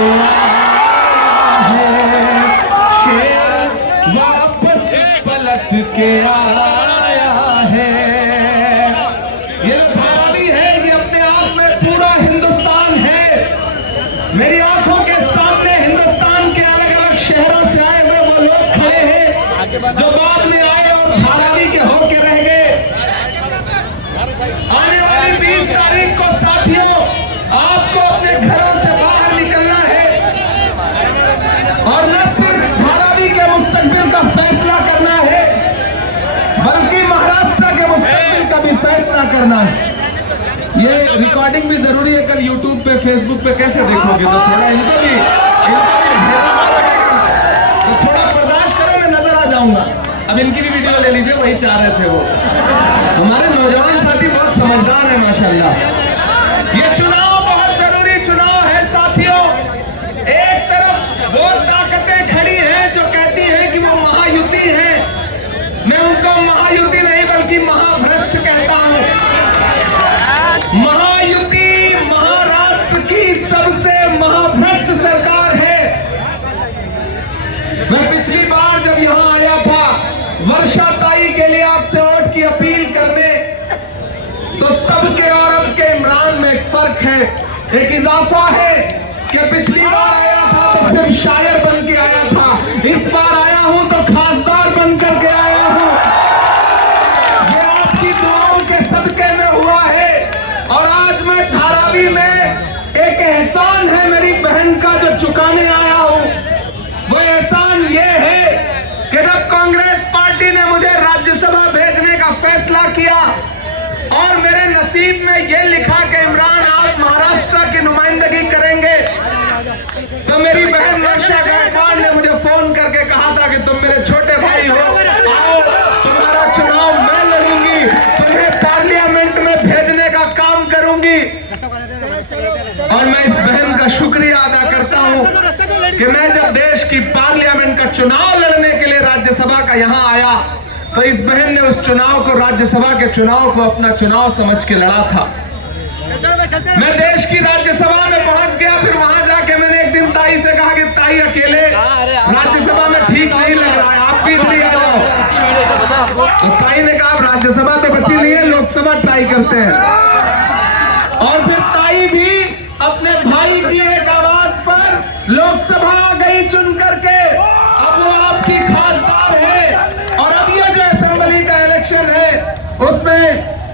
के आया है, शेर वापस पलट के आया है। ये धारावी है, ये अपने आप में पूरा हिंदुस्तान है। मेरी आंखों के सामने हिंदुस्तान के अलग अलग शहरों से आए हुए वो लोग खड़े हैं जो बाद में आए और धारावी के होके रह गए। आने वाली 20 तारीख को साथियों आपको अपने घरों से बाहर निकलना है और न सिर्फ धारावी के मुस्तकबिल का फैसला करना है बल्कि महाराष्ट्र के मुस्तकबिल का भी फैसला करना है। ये रिकॉर्डिंग भी जरूरी है, कल यूट्यूब पे फेसबुक पे कैसे देखोगे, तो थोड़ा इनको भी तो थोड़ा बर्दाश्त करो, मैं नजर आ जाऊंगा। अब इनकी भी वीडियो ले लीजिए, वही चाह रहे थे वो। हमारे नौजवान साथी बहुत समझदार है माशाल्लाह। ये चुनाव बहुत जरूरी चुनाव है साथियों। एक तरफ वो ताकतें खड़ी हैं जो कहती हैं कि वो महायुति है, मैं उनको महायुति नहीं बल्कि महाभ्रष्ट कहता हूं। महायुति महाराष्ट्र की सबसे महाभ्रष्ट सरकार है। मैं पिछली बार जब यहां आया था वर्षा ताई के लिए आपसे वोट की अपील करने, तो तब के और अब के इमरान में एक फर्क है, एक इजाफा है कि पिछली बार आया था तो सिर्फ शायर बन के आया था, इस बार आया हूं तो खासदार बन करके आया हूं। ये आपकी दुआओं के सदके में हुआ है और आज मैं धारावी में एक एहसान है मेरी बहन का जो चुकाने आया हूं। वो एहसान ये है कि जब कांग्रेस पार्टी ने मुझे राज्यसभा भेजने का फैसला किया और मेरे नसीब में ये लिखा कि इमरान आप महाराष्ट्र की नुमाइंदगी करेंगे, तो मेरी बहन वर्षा गायकवाड़ ने मुझे फोन करके कहा था कि तुम मेरे छोटे भाई हो, आओ तुम्हारा चुनाव मैं लड़ूंगी, तुम्हें पार्लियामेंट में भेजने का काम करूंगी। और मैं इस बहन का शुक्रिया अदा करता हूं कि मैं जब देश की पार्लियामेंट का चुनाव लड़ने के लिए राज्यसभा का यहां आया तो इस बहन ने उस चुनाव को, राज्यसभा के चुनाव को अपना चुनाव समझ के लड़ा था। मैं देश की राज्यसभा में पहुंच गया, फिर वहां जाके मैंने एक दिन ताई से कहा कि ताई अकेले राज्यसभा में ठीक नहीं लग रहा है, आप भी इधर आ जाओ। तो ताई ने कहा राज्यसभा तो बची नहीं है, लोकसभा ट्राई करते हैं। और फिर ताई भी अपने भाई की एक आवाज पर लोकसभा गई चुन करके, अब वो आपकी खासदार है। और अब ये जो असेंबली का इलेक्शन है उसमें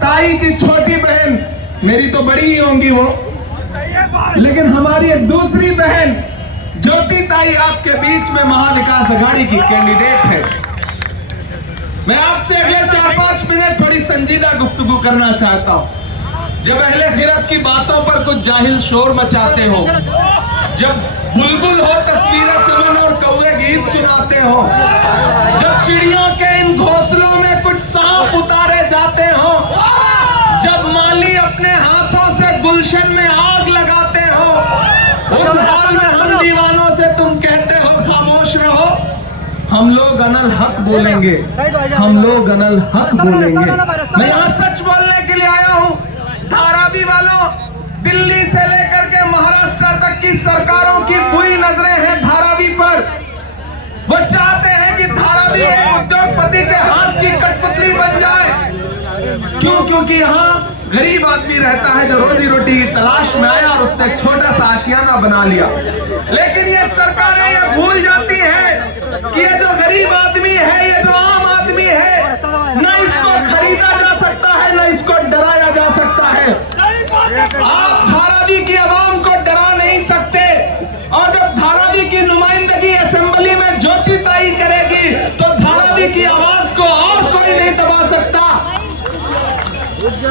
ताई की छोटी बहन, मेरी तो बड़ी ही होंगी वो, लेकिन हमारी एक दूसरी बहन ज्योति ताई आपके बीच में महाविकास अघाड़ी की कैंडिडेट है। मैं आपसे अगले 4-5 मिनट थोड़ी संजीदा गुफ्तगू करना चाहता हूं। जब अहले खिरत की बातों पर कुछ जाहिल शोर मचाते हो, जब बुलबुल हो तस्वीरें चमन और कौवे गीत सुनाते हो, जब चिड़ियों के इन घोंसलों में कुछ सांप उतारे जाते हो, जब माली अपने हाथों से गुलशन में आग लगाते हो, उस हाल में हम दीवानों से तुम कहते हो खामोश रहो। हम लोग अनल हक बोलेंगे, हम लोग अनल हक बोलेंगे। मैं यहाँ सच बोलने के लिए आया हूँ। धारावी वालों, दिल्ली से लेकर के महाराष्ट्र तक की सरकारों की बुरी नजरें हैं धारावी पर। वो चाहते हैं कि धारावी एक उद्योगपति के हाथ की कठपुतली बन जाए। क्यों? क्योंकि यहाँ गरीब आदमी रहता है जो रोजी रोटी की तलाश में आया और उसने एक छोटा सा आशियाना बना लिया। लेकिन ये सरकारें ये भूल जाती हैं कि ये जो गरीब आदमी है, ये जो आम आदमी है, न इसको खरीदा जा सकता है, न इसको डराया जा सकता है। आप धारावी की आवाम को डरा नहीं सकते। और जब धारावी की नुमाइंदगी असेंबली में ज्योति ताई करेगी तो धारावी की आवाज को और कोई नहीं दबा सकता।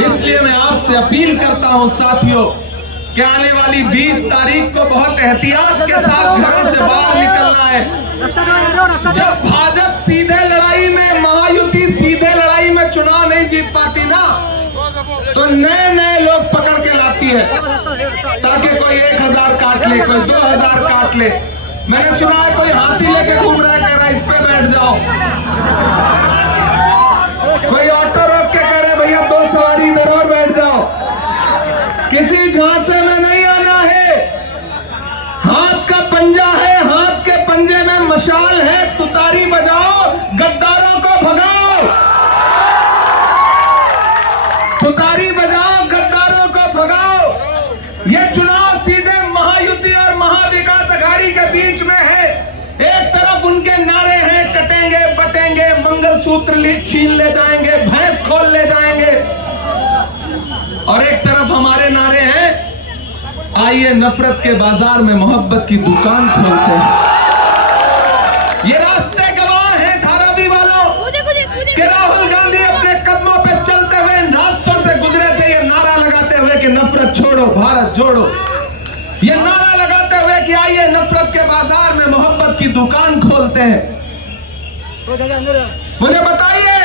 इसलिए मैं आपसे अपील करता हूं साथियों कि आने वाली 20 तारीख को बहुत एहतियात के साथ घरों से बाहर निकलना है। जब भाजपा सीधे लड़ाई में, महायुति सीधे लड़ाई में चुनाव नहीं जीत पाती ना, तो नए नए लोग पकड़ के लाती है ताकि कोई 1000 काट ले, कोई 2000 काट ले। मैंने सुना है कोई हाथी लेके घूम रहा है, कह रहा है इस पे बैठ जाओ। कोई ऑटो रोक के कह रहे भैया 2 सवारी इधर और बैठ जाओ। किसी झांसे में नहीं आना है, हाथ का पंजा है, हाथ के पंजे में मशाल है, तुतारी बजाओ, गद्दारों को भगाओ, तुतारी बजाओ, गद्दारों को भगाओ। ये चुनाव सीधे महायुति और महाविकास अघाड़ी के बीच में है। एक तरफ उनके नारे हैं, कटेंगे बटेंगे, मंगलसूत्र छीन ले जाएंगे, भैंस खोल ले जाएंगे, और एक तरफ हमारे नारे हैं, आइए नफरत के बाजार में मोहब्बत की दुकान खोलते हैं। ये रास्ते गवाह हैं धारावी वालों कि राहुल गांधी अपने कदमों पे चलते हुए इन रास्तों से गुजरे थे, ये नारा लगाते हुए कि नफरत छोड़ो भारत जोड़ो, ये नारा लगाते हुए कि आइए नफरत के बाजार में मोहब्बत की दुकान खोलते हैं। मुझे बताइए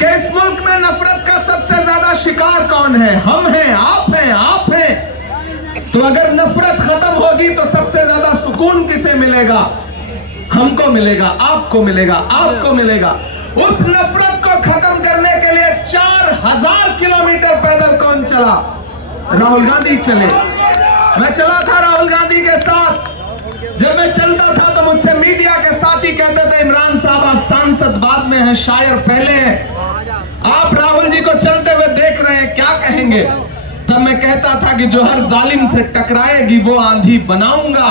कि इस मुल्क में नफरत का सबसे ज्यादा शिकार कौन है? हम हैं, आप हैं, आप हैं। तो अगर नफरत खत्म होगी तो सबसे ज्यादा सुकून किसे मिलेगा? हमको मिलेगा, आपको मिलेगा, आपको मिलेगा। उस नफरत को खत्म करने के लिए 4000 किलोमीटर पैदल कौन चला? राहुल गांधी चले। मैं चला था राहुल गांधी के साथ। जब मैं चलता था तो मुझसे मीडिया के साथी कहते थे, इमरान साहब आप सांसद बाद में हैं, शायर पहले हैं, आप राहुल जी को चलते हुए देख रहे हैं, क्या कहेंगे? तब मैं कहता था कि जो हर जालिम से टकराएगी वो आंधी बनाऊंगा,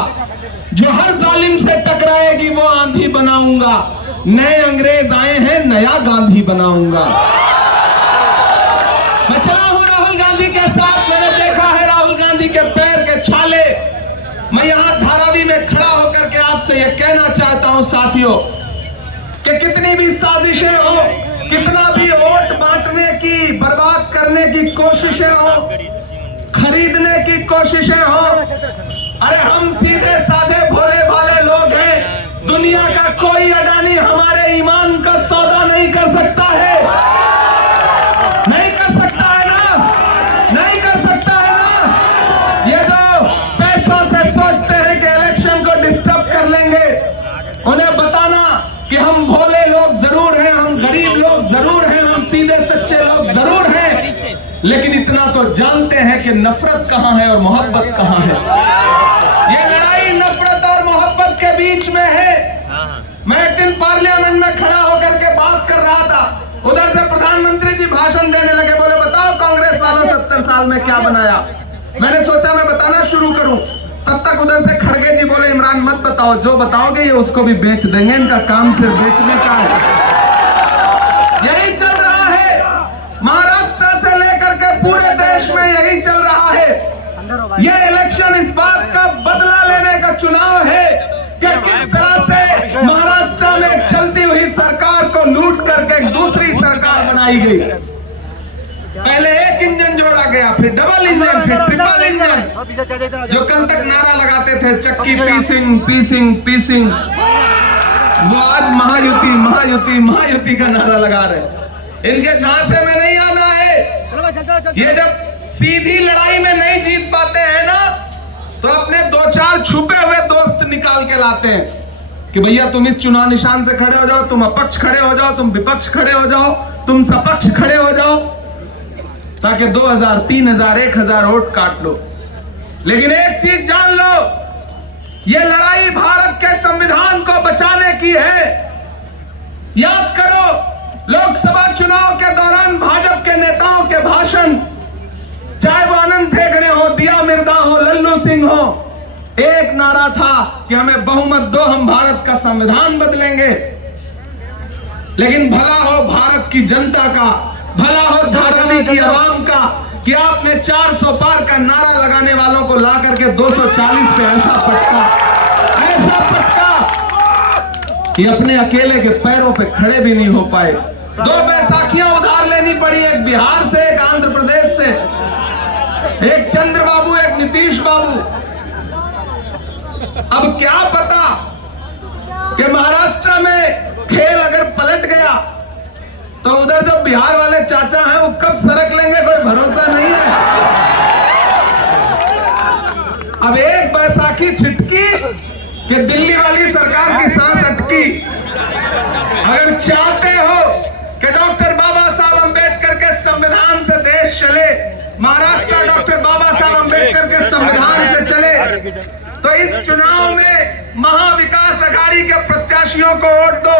जो हर जालिम से टकराएगी वो आंधी बनाऊंगा, नए अंग्रेज आए हैं, नया गांधी बनाऊंगा। मैं चला हूं राहुल गांधी के साथ, मैंने देखा है राहुल गांधी के पैर के छाले। मैं यहां धारावी में खड़ा होकर के आपसे यह कहना चाहता हूं साथियों कि कितनी भी साजिशें हो, कितना भी वोट बांटने की, बर्बाद करने की कोशिशें हो, खरीदने की कोशिशें हो, अरे हम सीधे साधे भोले भाले लोग हैं। दुनिया का कोई अडानी हमारे ईमान का सौदा नहीं कर सकता है, नहीं कर सकता है ना, नहीं कर सकता है ना। ये जो पैसों से सोचते हैं कि इलेक्शन को डिस्टर्ब कर लेंगे, उन्हें बताना कि हम भोले लोग जरूर हैं, हम गरीब लोग जरूर हैं, हम सीधे सच्चे लोग जरूर हैं, लेकिन इतना तो जानते हैं कि नफरत कहां है और मोहब्बत कहां है। ये लड़ाई नफरत और मोहब्बत के बीच में है। मैं एक दिन पार्लियामेंट में खड़ा होकर के बात कर रहा था, उधर से प्रधानमंत्री जी भाषण देने लगे, बोले बताओ कांग्रेस वालों 70 साल में क्या बनाया। मैंने सोचा मैं बताना शुरू करूं, तब तक उधर से खड़गे जी बोले इमरान मत बताओ, जो बताओगे ये उसको भी बेच देंगे, इनका काम सिर्फ बेचने का है। यही चल रहा है, महाराष्ट्र से लेकर के पूरे देश में यही चल रहा है। ये इलेक्शन इस बात का बदला लेने का चुनाव है कि किस तरह से महाराष्ट्र में चलती हुई सरकार को लूट करके दूसरी सरकार बनाई गई। पहले एक इंजन जोड़ा गया, फिर डबल इंजन, फिर ट्रिपल इंजन। जो कल तक नारा लगाते थे चक्की पीसिंग पीसिंग पीसिंग, वो आज महायुति महायुति महायुति का नारा लगा रहे। इनके झांसे में नहीं आना है। ये जब सीधी लड़ाई में नहीं जीत पाते हैं ना, तो अपने 2-4 छुपे हुए दोस्त निकाल के लाते हैं कि भैया तुम इस चुनाव निशान से खड़े हो जाओ, तुम अपक्ष खड़े हो जाओ, तुम विपक्ष खड़े हो जाओ, तुम सपक्ष खड़े हो जाओ, ताकि 2000, 3000, 1000 वोट काट लो। लेकिन एक चीज जान लो, ये लड़ाई भारत के संविधान को बचाने की है। याद करो, लोकसभा चुनाव के दौरान भाजपा के नेताओं के भाषण, चाहे वो अनंत हेगड़े हो, दिया मिर्दा हो, लल्लू सिंह हो, एक नारा था कि हमें बहुमत दो, हम भारत का संविधान बदलेंगे। लेकिन भला हो भारत की जनता का, भला हो धारावी की आवाम का कि आपने 400 पार का नारा लगाने वालों को ला करके 240 पे ऐसा पटका कि अपने अकेले के पैरों पे खड़े भी नहीं हो पाए। 2 बैसाखियां उधार लेनी पड़ी, एक बिहार से, एक आंध्र प्रदेश से, एक चंद्रबाबू, एक नीतीश बाबू। अब क्या पता कि महाराष्ट्र में खेल अगर पलट गया तो उधर जो बिहार वाले चाचा हैं वो कब सरक लेंगे, कोई भरोसा नहीं है। अब एक बैसाखी छिटकी कि दिल्ली वाली सरकार की सांस अटकी। अगर चाहते हो कि डॉक्टर बाबा साहब अंबेडकर के संविधान से देश चले, महाराष्ट्र डॉक्टर बाबा साहब अंबेडकर के संविधान से चले, तो इस चुनाव में महाविकास अघाड़ी के प्रत्याशियों को वोट दो।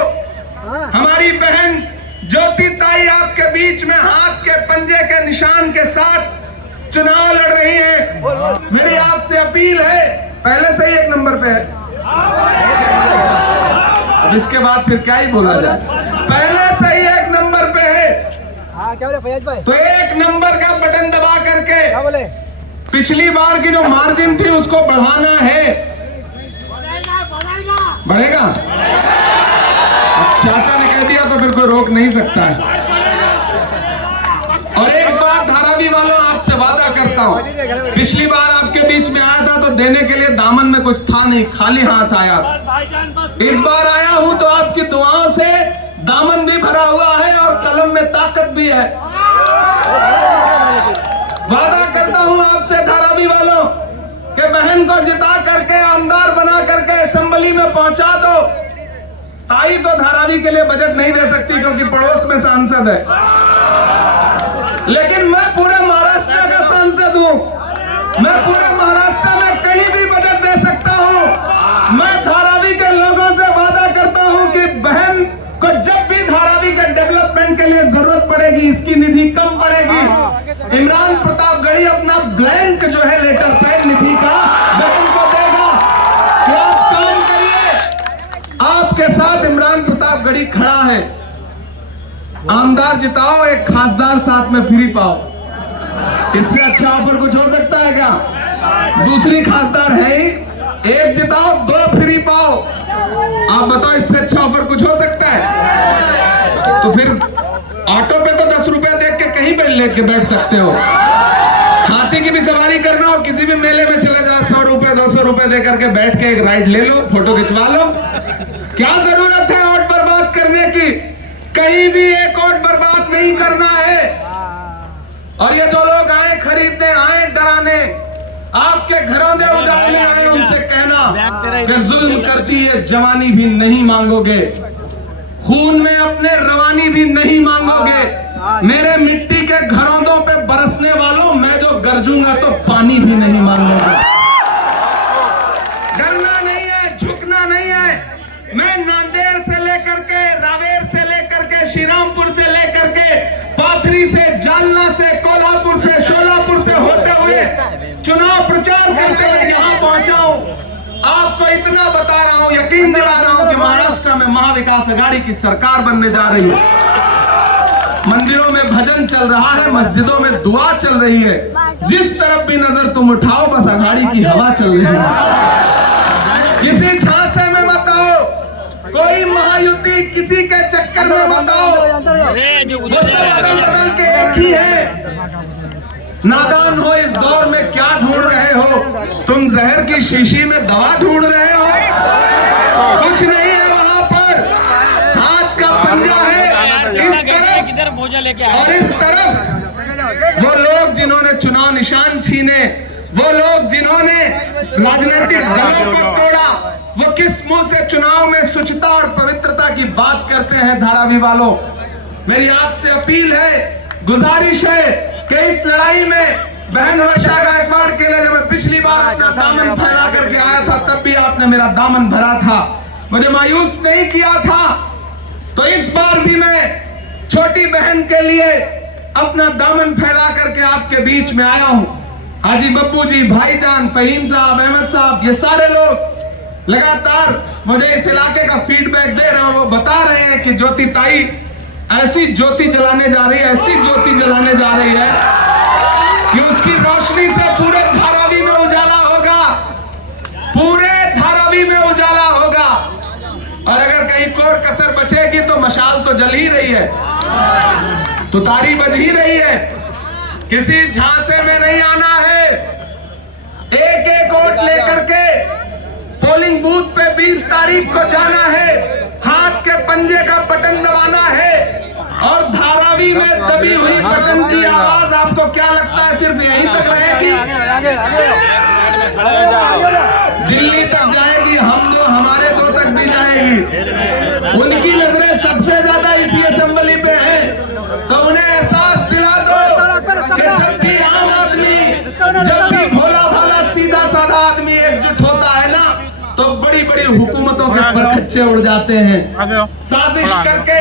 हमारी बहन ज्योति ताई आपके बीच में हाथ के पंजे के निशान के साथ चुनाव लड़ रही हैं। मेरी आपसे अपील है, पहले से ही एक नंबर पे है, अब इसके बाद फिर क्या ही बोला जाए, पहले से ही एक नंबर पे है। क्या बोले फैयाज भाई? तो एक नंबर का बटन दबा करके क्या बोले? पिछली बार की जो मार्जिन थी उसको बढ़ाना है। बढ़ेगा? चाचा ने कह दिया तो फिर कोई रोक नहीं सकता है। और एक बात धारावी वालों आपसे वादा करता हूं, पिछली बार आपके बीच में आया था तो देने के लिए दामन में कुछ था नहीं, खाली हाथ आया। इस बार आया हूं तो आपकी दुआओं से दामन भी भरा हुआ है और कलम में ताकत भी है। वादा करता हूं आपसे धारावी वालों कि बहन को जिता करके आमदार बना करके असेंबली में पहुंचा दो। ताई तो धारावी के लिए बजट नहीं दे सकती क्योंकि पड़ोस में सांसद है, लेकिन मैं पूरे महाराष्ट्र का सांसद हूं। मैं पूरे महाराष्ट्र में कहीं भी बजट दे सकता हूं। मैं धारावी के लोगों से वादा करता हूं कि बहन को जब भी धारावी के डेवलपमेंट के लिए जरूरत पड़ेगी, इसकी निधि कम पड़ेगी, इमरान प्रतापगढ़ी अपना ब्लैंक जो है लेटर पैड निधि का बहन को देगा। तो आप काम करिए, आपके साथ इमरान प्रतापगढ़ी खड़ा है। आमदार जिताओ, एक खासदार साथ में फ्री पाओ। इससे अच्छा ऑफर कुछ हो सकता है क्या? दूसरी खासदार है ही, एक जिताओ 2 फ्री पाओ। आप बताओ इससे अच्छा ऑफर कुछ हो सकता है? तो फिर ऑटो पे तो 10 रुपए देख के कहीं पे लेके बैठ सकते हो। हाथी की भी सवारी करना हो, किसी भी मेले में चले जाओ, 100 रुपए 200 रुपए दे करके बैठ के एक राइड ले लो, फोटो खिंचवा लो। क्या जरूरत है वोट बर्बाद करने की? कहीं भी एक वोट बर्बाद नहीं करना है। और ये जो लोग आए खरीदने, आए डराने, आपके घरों दे उजाड़ने आए, उनसे कहना कि जुल्म करती है जवानी भी नहीं मांगोगे, खून में अपने रवानी भी नहीं मांगोगे। मेरे मिट्टी के घरों पे बरसने वालों, मैं जो गरजूंगा तो पानी भी नहीं मांगूंगा। डरना नहीं है, झुकना नहीं है। मैं नांदेड़ से लेकर के, रावेर से लेकर के, श्रीरामपुर से लेकर के, पाथरी से, जालना से, कोल्हापुर से, शोलापुर से होते हुए चुनाव प्रचार करते हुए यहाँ पहुंचा हूं। आपको इतना बता रहा हूं, यकीन दिला रहा हूं कि महाराष्ट्र में महाविकास अघाड़ी की सरकार बनने जा रही है। मंदिरों में भजन चल रहा है, मस्जिदों में दुआ चल रही है। जिस तरफ भी नजर तुम उठाओ बस अघाड़ी की हवा चल रही है। किसी झांसे में मत आओ, कोई महायुति किसी के चक्कर में मत आओ, वो सब बदल बदल के एक ही है। नादान हो, इस दौर में क्या ढूंढ रहे हो? तुम जहर की शीशी में दवा ढूंढ रहे हो? कुछ नहीं है वहां पर, हाथ का पंजा है इस तरफ और इस तरफ। वो लोग जिन्होंने चुनाव निशान छीने, वो लोग जिन्होंने राजनीतिक दलों को तोड़ा, वो किस मुंह से चुनाव में शुचिता और पवित्रता की बात करते हैं? धारावी वालों, मेरी आपसे अपील है, गुजारिश है कि इस लड़ाई में बहन वर्षा गायकवाड़ के लिए जब मैं पिछली बार अपना दामन फैला करके आया था तब भी आपने मेरा दामन भरा था, मुझे मायूस नहीं किया था। तो इस बार भी मैं छोटी बहन के लिए अपना दामन फैला करके आपके बीच में आया हूं। हाजी बप्पू जी, भाईजान, फहीम साहब, अहमद साहब, ये सारे लोग लगातार मुझे इस इलाके का फीडबैक दे रहे हैं। वो बता रहे हैं कि ज्योति ताई ऐसी ज्योति जलाने जा रही है, ऐसी ज्योति जलाने जा रही है कि उसकी रोशनी से पूरे धारावी में उजाला होगा, पूरे धारावी में उजाला होगा। और अगर कहीं कोर कसर बचेगी तो मशाल तो जल ही रही है, तो तारी बज ही रही है। किसी झांसे में नहीं आना है, एक एक वोट लेकर के पोलिंग बूथ पे 20 तारीख को जाना है, हाथ के पंजे का बटन दबाना है और धारावी में दबी हुई बटन की आवाज आपको क्या लगता है सिर्फ यहीं तक रहेगी? दिल्ली तक जाएगी, हम जो हमारे 2 तक भी जाएगी। उनकी नजरें सबसे ज्यादा इसी असेंबली पे है, तो उन्हें एहसास दिला दो कि जब भी आम आदमी, जब भी भोला भाला सीधा साधा आदमी एकजुट होता है तो बड़ी बड़ी हुकूमतों के परखच्चे उड़ जाते हैं। साजिश करके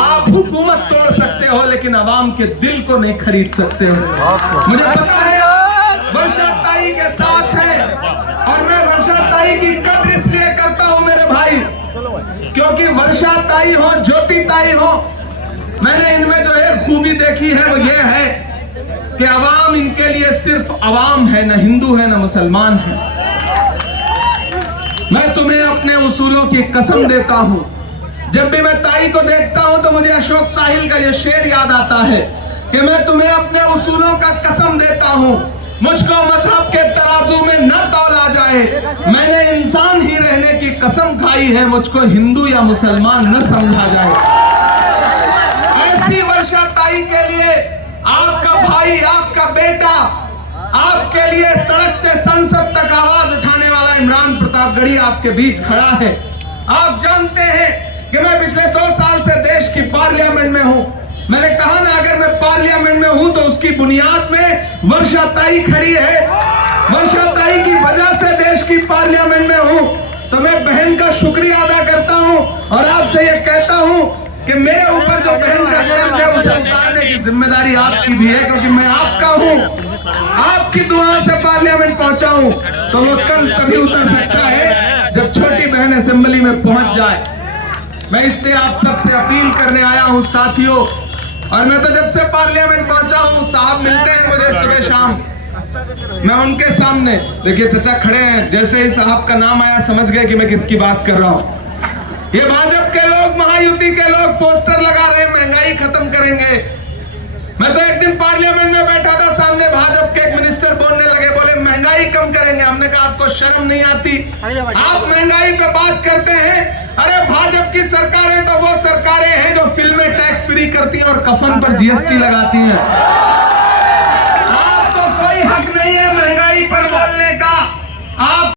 आप हुकूमत तोड़ सकते हो, लेकिन आवाम के दिल को नहीं खरीद सकते हो। मुझे पता है वर्षा ताई के साथ है, और मैं वर्षा ताई की कदर इसलिए करता हूं मेरे भाई, क्योंकि वर्षा ताई हो, ज्योति ताई हो, मैंने इनमें जो एक खूबी देखी है वो ये है कि अवाम इनके लिए सिर्फ अवाम है, न हिंदू है न मुसलमान है। मैं तुम्हें अपने उसूलों की कसम देता हूं, जब भी मैं ताई को देखता हूं तो मुझे अशोक साहिल का यह शेर याद आता है कि मैं तुम्हें अपने उसूलों का कसम देता हूं, मुझको मजहब के तराजू में न तौला जाए, मैंने इंसान ही रहने की कसम खाई है, मुझको हिंदू या मुसलमान न समझा जाए। ऐसी वर्षा ताई के लिए आपका भाई, आपका बेटा, आपके लिए सड़क से संसद तक आवाज उठाने वाला इमरान प्रतापगढ़ी आपके बीच खड़ा है। आप जानते हैं कि मैं पिछले 2 साल से देश की पार्लियामेंट में हूं। मैंने कहा ना, अगर मैं पार्लियामेंट में हूं तो उसकी बुनियाद में वर्षा ताई खड़ी है। वर्षा ताई की वजह से देश की पार्लियामेंट में हूं, तो मैं बहन का शुक्रिया अदा करता हूं और आपसे यह कहता हूं कि मेरे ऊपर जो बहन का कर्ज है उसे उतारने की जिम्मेदारी आपकी भी है, क्योंकि मैं आपका हूं। आपकी दुआ से पार्लियामेंट पहुंचा हूं, तो वो कर्ज तभी उतर सकता है जब छोटी बहन असेंबली में पहुंच जाए। मैं इसलिए आप सबसे अपील करने आया हूं साथियों, और मैं तो जब से पार्लियामेंट पहुंचा हूं, साहब मिलते हैं मुझे सुबह शाम, मैं उनके सामने, देखिए चचा खड़े हैं, जैसे ही साहब का नाम आया समझ गए कि मैं किसकी बात कर रहा हूं। ये भाजपा के लोग, महायुति के लोग पोस्टर लगा रहे हैं महंगाई खत्म करेंगे। मैं तो एक दिन पार्लियामेंट में बैठा था, सामने भाजपा के एक मिनिस्टर बोलने लगे, बोले महंगाई कम करेंगे। हमने कहा आपको शर्म नहीं आती, आप महंगाई पे बात करते हैं? अरे भाजपा की सरकारें तो वो सरकारें हैं जो फिल्में टैक्स फ्री करती हैं और कफन पर जीएसटी लगाती हैं। आपको कोई हक नहीं है महंगाई पर बोलने का। आप